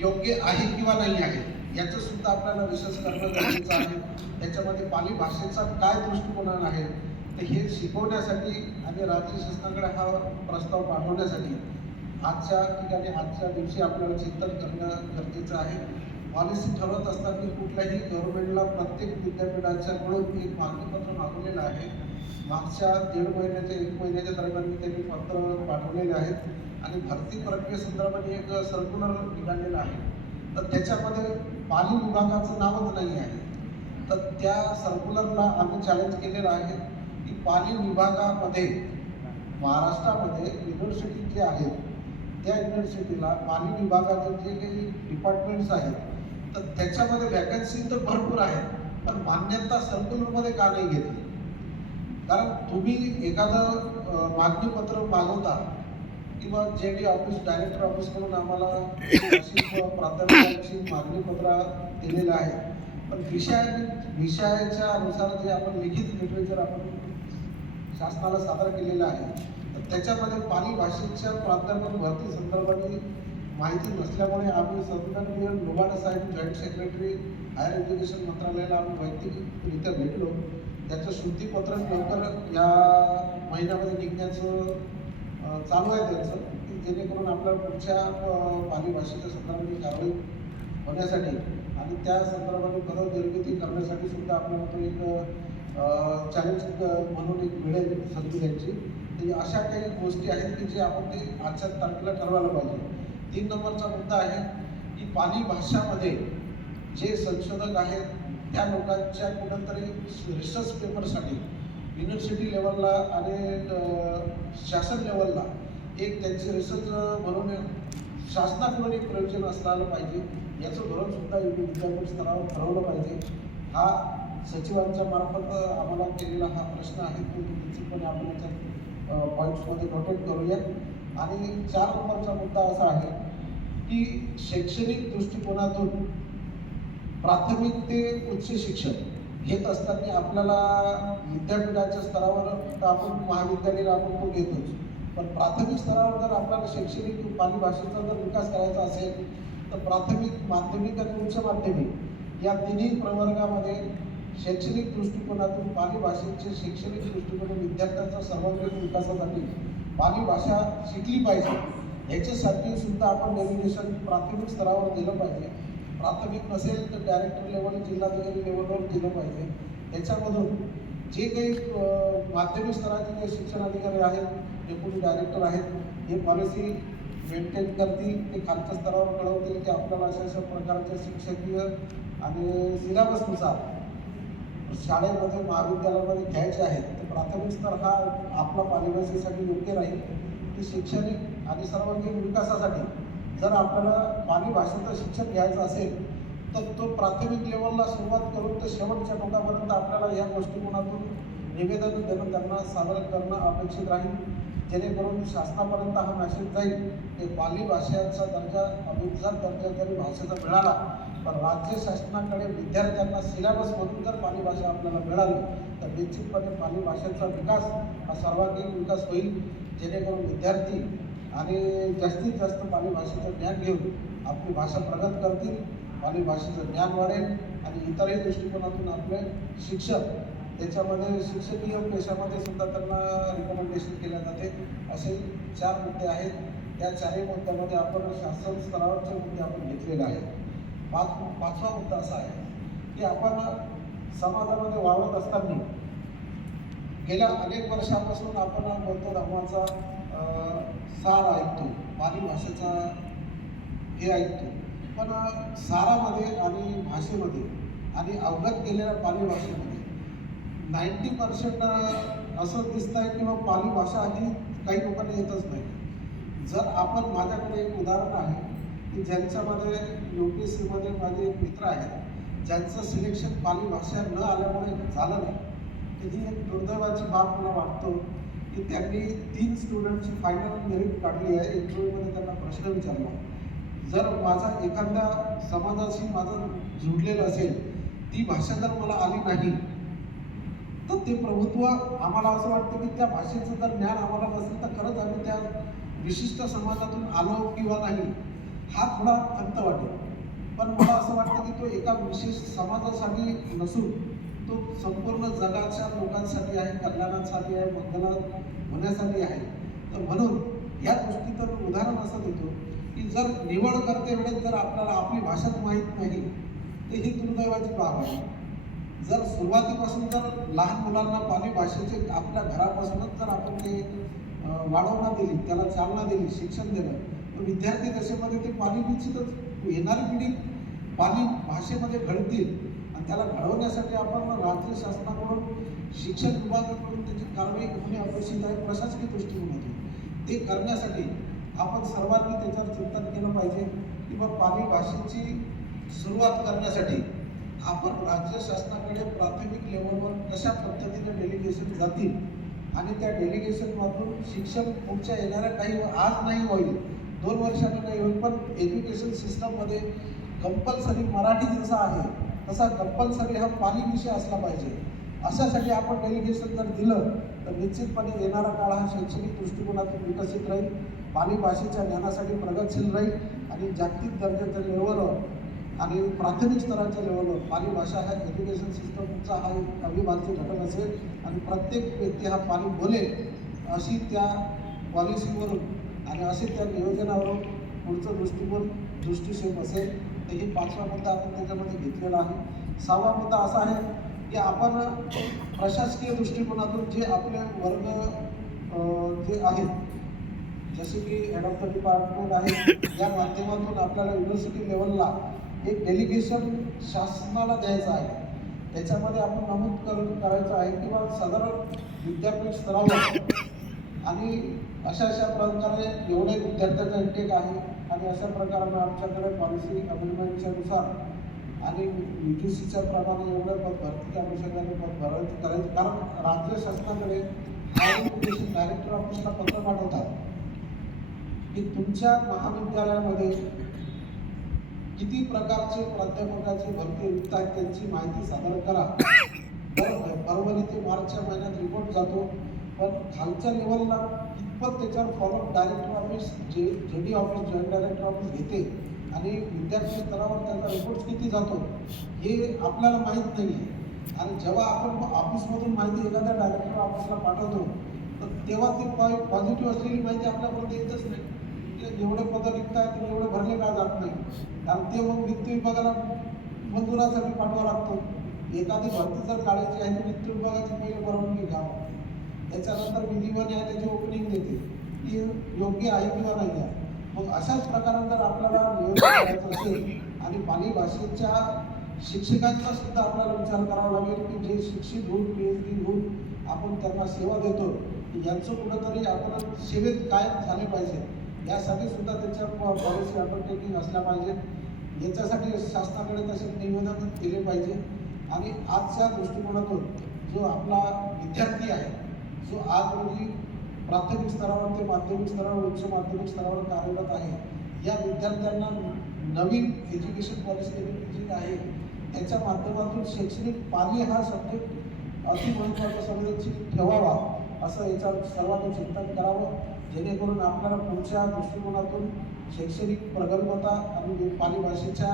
योग्य आहे किंवा नाही आहे याचं सुद्धा आपल्याला रिसर्च करणं गरजेचं आहे. त्याच्यामध्ये पाली भाषेचा काय दृष्टिकोन आहे तर हे शिकवण्यासाठी आणि राज्य शासनाकडे हा प्रस्ताव पाठवण्यासाठी आजच्या ठिकाणी आजच्या दिवशी आपल्याला चिंतन करणं गरजेचं आहे. पॉलिसी ठरवत असताना कुठल्याही गव्हर्नमेंटला प्रत्येक विद्यापीठाच्याकडून एक मागणीपत्र मागवलेलं आहे. मागच्या दीड महिन्याच्या एक महिन्याच्या दरम्यान मी त्यांनी पत्र पाठवलेले आहेत आणि भरती प्रक्रियेसंदर्भात एक सर्क्युलर निघालेलं आहे. तर त्याच्यामध्ये पाणी विभागाचं नावच नाही आहे. तर त्या सर्क्युलरला आम्ही चॅलेंज केलेलं आहे की पाणी विभागामध्ये महाराष्ट्रामध्ये युनिव्हर्सिटी जे आहेत त्या युनिव्हर्सिटीला पाणी विभागाचे जे काही डिपार्टमेंट्स आहेत तर त्याच्यामध्ये वॅकन्सी तर भरपूर आहेत पण मान्यता सर्क्युलरमध्ये का नाही घेतली? कारण तुम्ही एखादं मागणीपत्र मागवता किंवा जे डी ऑफिस डायरेक्टर ऑफिसकडून आम्हाला अशी मागणीपत्र दिलेलं आहे. पण विषया विषयाच्या अनुसार जे आपण लिखित लिटरेचर आपण शासनाला सादर केलेलं आहे तर त्याच्यामध्ये पाली भाषेच्या प्राध्यापक भरती संदर्भाने माहिती नसल्यामुळे आम्ही सन्माननीय लोबाडा साहेब जॉईंट सेक्रेटरी हायर एज्युकेशन मंत्रालयाला आम्ही वैयक्तिकरित्या भेटलो. त्याचं श्रुतीपत्रक लवकर या महिन्यामध्ये निघण्याचं चालू आहे त्यांचं की जेणेकरून आपल्या पुढच्या पाली भाषेच्या संदर्भाने कारवाई होण्यासाठी आणि त्या संदर्भाने परत निर्मिती करण्यासाठी सुद्धा आपल्याला तो एक चॅलेंज म्हणून एक मिळेल संधी द्यायची तर अशा काही गोष्टी आहेत की जे आपण ते आजच्या तारखेला ठरवायला पाहिजे. तीन नंबरचा मुद्दा आहे की पाली भाषामध्ये जे संशोधक आहेत त्या लोकांच्या कुठंतरी रिसर्च पेपरसाठी युनिव्हर्सिटी लेवलला आणि शासन लेवलला एक त्यांचे रिसर्च म्हणून शासनाकडून एक प्रयोजन असायला पाहिजे. याचं धोरणसुद्धा विद्यापीठ स्तरावर ठरवलं पाहिजे. हा सचिवांच्या मार्फत आम्हाला केलेला हा प्रश्न आहे. तो निश्चितपणे आपण याच्यात पॉईंट्समध्ये नोटेट करूयात. आणि चार नंबरचा मुद्दा असा आहे की शैक्षणिक दृष्टिकोनातून प्राथमिक ते उच्च शिक्षण घेत असताना आपल्याला विद्यापीठाच्या स्तरावर आपण महाविद्यालयीन आपण तो घेतोच. पण प्राथमिक स्तरावर जर आपल्याला शैक्षणिक पाली भाषेचा जर विकास करायचा असेल तर प्राथमिक माध्यमिक आणि उच्च माध्यमिक या तिन्ही प्रवर्गामध्ये शैक्षणिक दृष्टिकोनातून पाली भाषेचे शैक्षणिक दृष्टिकोन विद्यार्थ्यांचा सर्वांगीण विकासासाठी पाली भाषा शिकली पाहिजे. याच्यासाठी सुद्धा आपण डेलिगेशन प्राथमिक स्तरावर दिलं पाहिजे. प्राथमिक नसेल तर डायरेक्टर लेवल जिल्हाधिकारी लेवलवर दिलं पाहिजे. त्याच्यामधून जे काही माध्यमिक स्तराचे जे शिक्षण अधिकारी आहेत डेप्युटी डायरेक्टर आहेत हे पॉलिसी मेंटेन करतील ते खालच्या स्तरावर कळवतील की आपल्याला अशा अशा प्रकारच्या शिक्षकीय आणि सिलेबसनुसार शाळेमध्ये महाविद्यालयामध्ये घ्यायचे आहेत. प्राथमिक स्तर हा आपला पालिभाषेसाठी योग्य राहील. की शैक्षणिक आणि सर्वांगीण विकासासाठी जर आपल्याला पाली भाषेचं शिक्षण घ्यायचं असेल तर तो प्राथमिक लेवलला सुरुवात करून तर शेवटच्या टोकापर्यंत आपल्याला या गोष्टीकोनातून निवेदन देणं त्यांना सादर करणं अपेक्षित राहील. जेणेकरून शासनापर्यंत हा मेसेज जाईल. की पाली भाषेचा दर्जा अभिजात दर्जा जरी भाषेचा मिळाला पण राज्य शासनाकडे विद्यार्थ्यांना सिलेबस म्हणून जर पाली भाषा आपल्याला मिळाली तर निश्चितपणे पाली भाषेचा विकास हा सर्वांगीण विकास होईल. जेणेकरून विद्यार्थी आणि जास्तीत जास्त पाली भाषेचं ज्ञान घेऊन आपली भाषा प्रगत करतील पाली भाषेचं ज्ञान वाढेल आणि इतरही दृष्टिकोनातून आपले शिक्षक त्याच्यामध्ये शिक्षकीय पेशामध्ये सुद्धा त्यांना रिकमेंडेशन केल्या जाते. असे चार मुद्दे आहेत. त्या चारही मुद्द्यामध्ये आपण शासन स्तरावरचे मुद्दे आपण घेतलेले आहेत. पाच पाचवा मुद्दा असा आहे की आपण समाजामध्ये वावरत असताना गेल्या अनेक वर्षापासून आपण बौद्ध धर्माचा सार ऐकतो पाली भाषेचा हे ऐकतो. पण सारामध्ये आणि भाषेमध्ये आणि अवगत केलेल्या पाली भाषेमध्ये नाईंटी पर्सेंट असं दिसत आहे की मग पाली भाषा ही काही लोकांना येतच नाही. जर आपण माझ्याकडे एक उदाहरण आहे की ज्यांच्यामध्ये यू पी एस सीमध्ये माझे एक मित्र आहेत ज्यांचं सिलेक्शन पाली भाषा न आल्यामुळे झालं नाही. तर ही एक दुर्दैवाची बाब मला वाटतो की त्यांनी तीन स्टुडंटची फायनल मेरिट काढली आहे. इंटरव्ह्यूमध्ये त्यांना प्रश्न विचारला. जर माझा एखाद्या समाजाशी माझं जुडलेलं असेल ती भाषा जर मला आली नाही तर ते प्रभुत्व आम्हाला असं वाटतं की त्या भाषेचं जर ज्ञान आम्हाला नसेल तर खरंच आम्ही त्या विशिष्ट समाजातून आलो किंवा नाही. हा थोडा खंत वाटेल. पण मला असं वाटतं की तो एका विशेष समाजासाठी नसून तो संपूर्ण जगाच्या लोकांसाठी आहे कल्याणासाठी आहे मंगला होण्यासाठी आहे. तर म्हणून या गोष्टीचं उदाहरण असं देतो की जर निवड करते वेळेस जर आपल्याला आपली भाषाच माहीत नाही तर ही दुर्दैवाची बाब आहे. जर सुरुवातीपासून जर लहान मुलांना पाणी भाषेचे आपल्या घरापासूनच जर आपण ते वाढवणं वाढवणा दिली त्याला चालना दिली शिक्षण दिलं विद्यार्थी दशेमध्ये ते पाणी निश्चितच येणारी पिढी पाणी भाषेमध्ये घडतील आणि त्याला घडवण्यासाठी आपण राज्य शासनाकडून शिक्षण विभागाकडून त्याची कारवाई होणे अपेक्षित आहे प्रशासकीय दृष्टिकोनातून. ते करण्यासाठी आपण सर्वांनी त्याच्यावर चिंतन केलं पाहिजे की बा पाली भाषेची सुरुवात करण्यासाठी आपण राज्य शासनाकडे प्राथमिक लेवलवर कशा पद्धतीने डेलिगेशन जातील आणि त्या डेलिगेशनमधून शिक्षण पुढच्या येणाऱ्या काही आज नाही होईल दोन वर्षांनी नाही होईल पण एज्युकेशन सिस्टममध्ये कंपल्सरी मराठी जसा आहे तसा कंपल्सरी हा पाली विषय असला पाहिजे. अशासाठी आपण डेलिगेशन जर दिलं तर निश्चितपणे येणारा काळ हा शैक्षणिक दृष्टिकोनातून विकसित राहील पाली भाषेच्या ज्ञानासाठी प्रगतशील राहील आणि जागतिक दर्जाच्या लेवलवर आणि प्राथमिक स्तराच्या लेवलवर पाली भाषा ह्या एज्युकेशन सिस्टमचा हा एक अविभाज्य घटक असेल आणि प्रत्येक व्यक्ती हा पाली बोलेल अशी त्या पॉलिसीवरून आणि असे त्या नियोजनावर पुढचं दृष्टिकोन दृष्टिक्षेप असेल तर हे पाचवा मुद्दा आपण त्याच्यामध्ये घेतलेला आहे. सहावा मुद्दा असा आहे की आपण प्रशासकीय दृष्टिकोनातून जे आपले वर्ग जे आहेत जसे की हेड ऑफ द डिपार्टमेंट आहे या माध्यमातून आपल्याला युनिव्हर्सिटी लेवलला एक डेलिगेशन शासनाला द्यायचं आहे. त्याच्यामध्ये आपण नमूद कर करायचं आहे किंवा साधारण विद्यापीठ स्तरावर आणि अशा अशा प्रकारे एवढे विद्यार्थ्यांचा इंटेक आहे आणि अशा प्रकारे आमच्याकडे पॉलिसी अमेंडमेंटच्या नुसार आणि यू जी सीच्या प्रमाणे एवढं पद भरतीच्या अनुषंगाने पद भरती करायचं. कारण राज्य शासनाकडे एज्युकेशन डायरेक्टर ऑफिसला पत्र पाठवतात की तुमच्या महाविद्यालयामध्ये किती प्रकारचे प्राध्यापकाची भरती रिक्त आहेत त्यांची माहिती सादर करा. तर फरवरी ते मार्चच्या महिन्यात रिपोर्ट जातो. पण खालच्या लेवलला कितपत त्याच्यावर फॉलोअप डायरेक्टर ऑफिस जे J D office joint director office घेते आणि विद्यार्थी स्तरावर त्याचा रिपोर्ट किती जातो हे आपल्याला माहीत नाही. आहे आणि जेव्हा आपण ऑफिसमधून माहिती एखाद्या डायरेक्टर ऑफिसला पाठवतो तर तेव्हा ती पॉझिटिव्ह असलेली माहिती आपल्यापर्यंत येतच नाही. जेवढे पदं रिक्त आहेत एवढे भरले का जात नाही. कारण ते मग वित्त विभागाला मंजुरासाठी पाठवा लागतो. एखादी भरती जर काढायची आहे तर वित्त विभागाची पहिले परवानगी घ्यावं. त्याच्यानंतर विधिवन आहे त्याची ओपनिंग देते. ती योग्य आहे किंवा नाही आहे मग अशाच प्रकारे जर आपल्याला नियोजन करायचं असेल आणि पाली भाषेच्या शिक्षकांचा सुद्धा आपल्याला विचार करावा लागेल की जे शिक्षित होऊन पी एच डी होऊन आपण त्यांना सेवा देतो यांचं कुठंतरी आपण सेवेत कायम झाले पाहिजे. यासाठी सुद्धा त्याच्या पॉलिसी अंडरटेकिंग असल्या पाहिजे याच्यासाठी शासनाकडे तसे निवेदन केले पाहिजे. आणि आजच्या दृष्टिकोनातून जो आपला विद्यार्थी आहे जो आज रोजी प्राथमिक स्तरावर ते माध्यमिक स्तरावर उच्च माध्यमिक स्तरावर कार्यरत आहे. या विद्यार्थ्यांना नवीन एज्युकेशन पॉलिसी जी आहे. त्याच्या माध्यमातून शैक्षणिक पाली हा सब्जेक्ट अति महत्त्वाचा संवेदनशील ठेवावा असं याचा सर्वांनी चिंतन करावं. जेणेकरून आपल्याला पुढच्या दृष्टिकोनातून शैक्षणिक प्रगल्भता आणि पाली भाषेच्या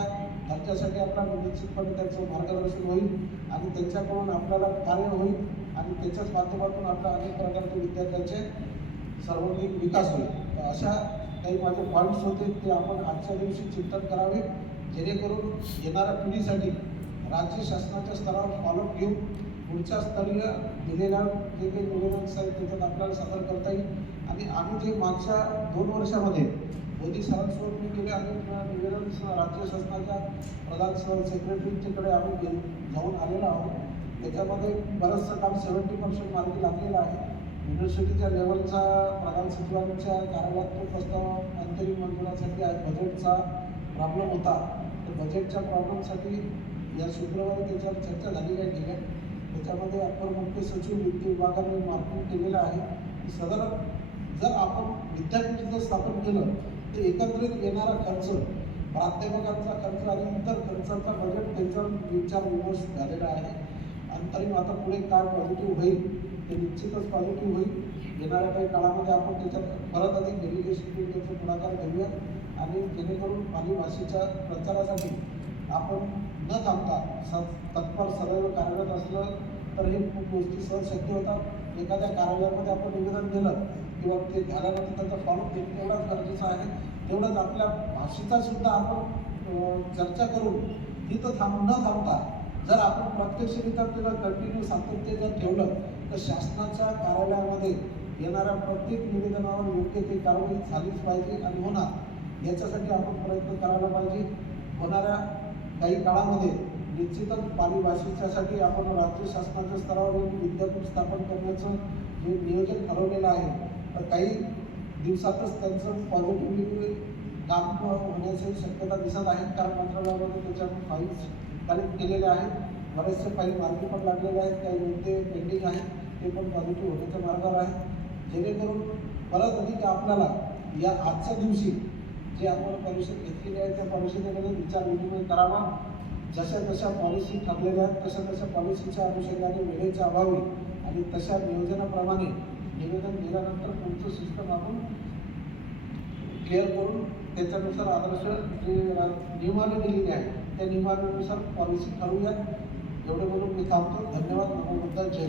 दर्जासाठी आपल्याला निश्चितपणे त्यांचं मार्गदर्शन होईल आणि त्यांच्याकडून आपल्याला कार्य होईल. आणि त्याच्याच माध्यमातून आपल्या अनेक प्रकारचे विद्यार्थ्यांचे सर्वांगीण विकास होईल. तर अशा काही माझे पॉईंट्स होते ते आपण आजच्या दिवशी चिंतन करावे. जेणेकरून येणाऱ्या पिढीसाठी राज्य शासनाच्या स्तरावर फॉलोअप घेऊन पुढच्या स्तरीय दिलेल्या जे काही निवेदन आहेत त्याच्यात आपल्याला सादर करता येईल. आणि आम्ही जे मागच्या दोन वर्षामध्ये मोदी सरांसोबत मी केले आणि निवेदन राज्य शासनाच्या प्रधान सेक्रेटरीच्याकडे आम्ही जाऊन आलेलो आहोत. त्याच्यामध्ये बरंचसं काम सेवन्टी पर्सेंट मार्गी लागलेलं आहे. युनिव्हर्सिटीच्या लेवलचा प्रधान सचिवांच्या कार्यालयात तो प्रस्ताव अंतरिम मंजुरासाठी आहे बजेटचा प्रॉब्लेम होता. तर बजेटच्या प्रॉब्लेमसाठी या शुक्रवारी त्याच्यावर चर्चा झालेली आहे. गेल्या त्याच्यामध्ये अप्पर मुख्य सचिव वित्त विभागाने मार्किंग केलेलं आहे. की साधारण जर आपण विद्यापीठ जर स्थापन केलं तर एकत्रित येणारा खर्च प्राध्यापकांचा खर्च आणि इतर खर्चाचा बजेट त्यांच्यावर विचार विमर्श झालेला आहे. अंतरिम आता पुढे काय पॉझिटिव्ह होईल ते निश्चितच पॉझिटिव्ह होईल. येणाऱ्या काही काळामध्ये आपण त्याच्यात परत अधिक डेलिगेशन घेऊन त्याचा पुढाकार घेऊया आणि जेणेकरून पाली भाषेच्या प्रचारासाठी आपण न थांबता स तत्पर सदैव कार्यरत असलं तर हे खूप गोष्टी सहज शक्य होतात. एखाद्या कार्यालयामध्ये आपण निवेदन दिलं किंवा ते झाल्यानंतर त्याचा फॉलोअप घेणं तेवढाच गरजेचं आहे. तेवढंच आपल्या भाषेचा सुद्धा आपण चर्चा करून तिथं थांब न थांबता जर आपण प्रत्यक्षरित्या त्याला कंटिन्यू सातत्य जर ठेवलं तर शासनाच्या कार्यालयामध्ये येणाऱ्या प्रत्येक निवेदनावर योग्य ती कारवाई झालीच पाहिजे आणि होणार. याच्यासाठी आपण प्रयत्न करायला पाहिजे. होणाऱ्या काही काळामध्ये निश्चितच पाणी भाषेच्यासाठी आपण राज्य शासनाच्या स्तरावर एक विद्यापीठ स्थापन करण्याचं जे नियोजन ठरवलेलं आहे तर काही दिवसातच त्यांचं पॉझिटिव्हली काम होण्याची शक्यता दिसत आहे. कारण मंत्रालयामध्ये त्याच्यावर फाईल्स कलेक्ट केलेले आहेत. बरेचसे काही मार्गी पण लागलेले आहेत. काही मुद्दे पेंडिंग आहेत. ते पण पॉझिटिव्ह होण्याच्या मार्गावर आहे जेणेकरून परत अधिक आपल्याला या आजच्या दिवशी जे आपण परिषद घेतलेली आहे त्या परिषदेमध्ये विचार विनिमय करावा. जशा जशा पॉलिसी ठरलेल्या आहेत तशा तशा पॉलिसीच्या अनुषंगाने वेळेच्या अभावी आणि तशा नियोजनाप्रमाणे निवेदन दिल्यानंतर पुढचं सिस्टम आपण क्लिअर करून त्याच्यानुसार आदर्श जे नियमाने दिलेली आहे त्या नियमानुसार पॉलिसी ठरवूया. एवढं बोलून मी थांबतो. धन्यवाद. नमो बुद्धा जय